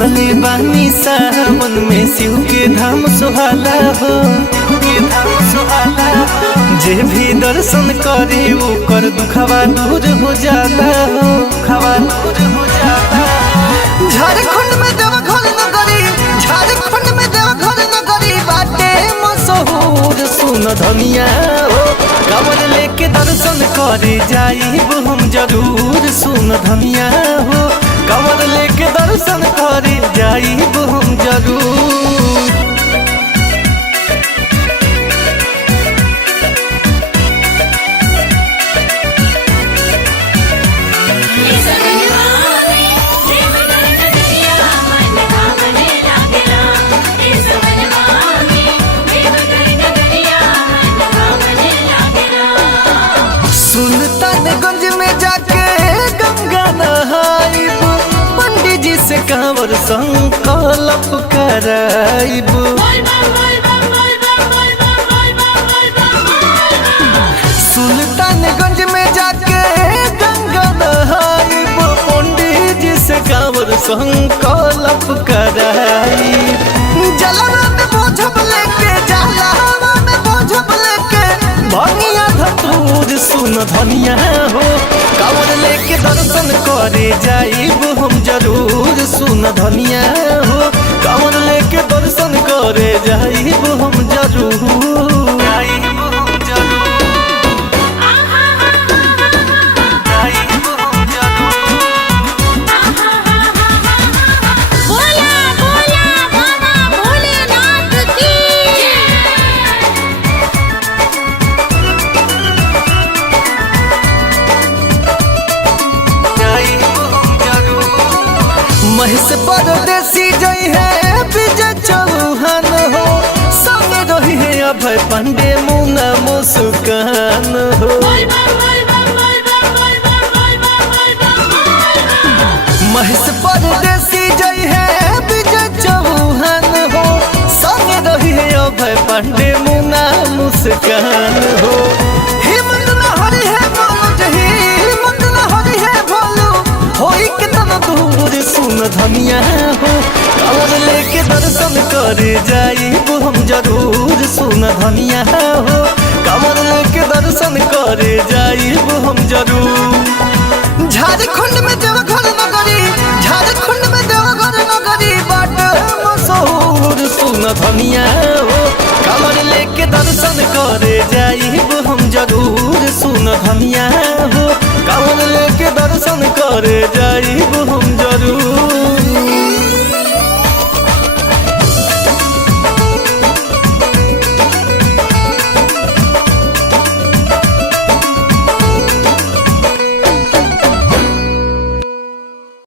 सुनले बानी सावन में शिव के धाम सुहाला हो, के धाम सुहाला हो। जे भी दर्शन करे ओकर दुखवा दूर हो जाला हो, दुखवा दूर हो जाला। झारखंड में देवघर नगरी, झारखंड में देवघर नगरी बाटे मशहूर। सुन धनिया हो कांवर लेके दर्शन करे जाइब हम जरूर। सुन धनिया हो कांवर लेके दर्शन करे जाइब हम जरूर। सुल्तानगंज में जाके गंगा नहाइब, पंडित जी से कांवर संकल्प कराइब। सुल्तानगंज में जाके गंगा नहाइब, पंडित जी से कांवर संकल्प कराइब। जलवा में बोझब लेके, जलवा में बोझब लेके भनिया धतूर। सुन धनिया हो कांवर लेके दर्शन करे जाइब हम जरूर। सुन धनिया हो कांवर लेके दर्शन करे जाइब हम जरूर। जाइब हम जरूर, जाइब हम जरूर। बोला बोला बाबा भोलेनाथ की। महेश परदेसी जई है विजय चौहान हो, संगे रही है अभय पांडे मुन्ना मुस्कान हो। महेश परदेसी जई है विजय चौहान हो, संगे रही है अभय पांडे मुन्ना मुस्कान हो। हिम्मत न हरी है मनोज, हिम्मत न हरी है भोलू, होई कितना दूर। सुन धनिया हो कांवर लेके दर्शन करे जाइब हम जरूर। सुन धनिया हो कांवर लेके दर्शन करे जाइब हम जरूर। झारखंड में देवघर नगरी, झारखंड में देवघर नगरी बाटे मशहूर। सुन धनिया हो कांवर लेके दर्शन करे जाइब हम जरूर। सुन धनिया हो कांवर लेके दर्शन करे जाइब हम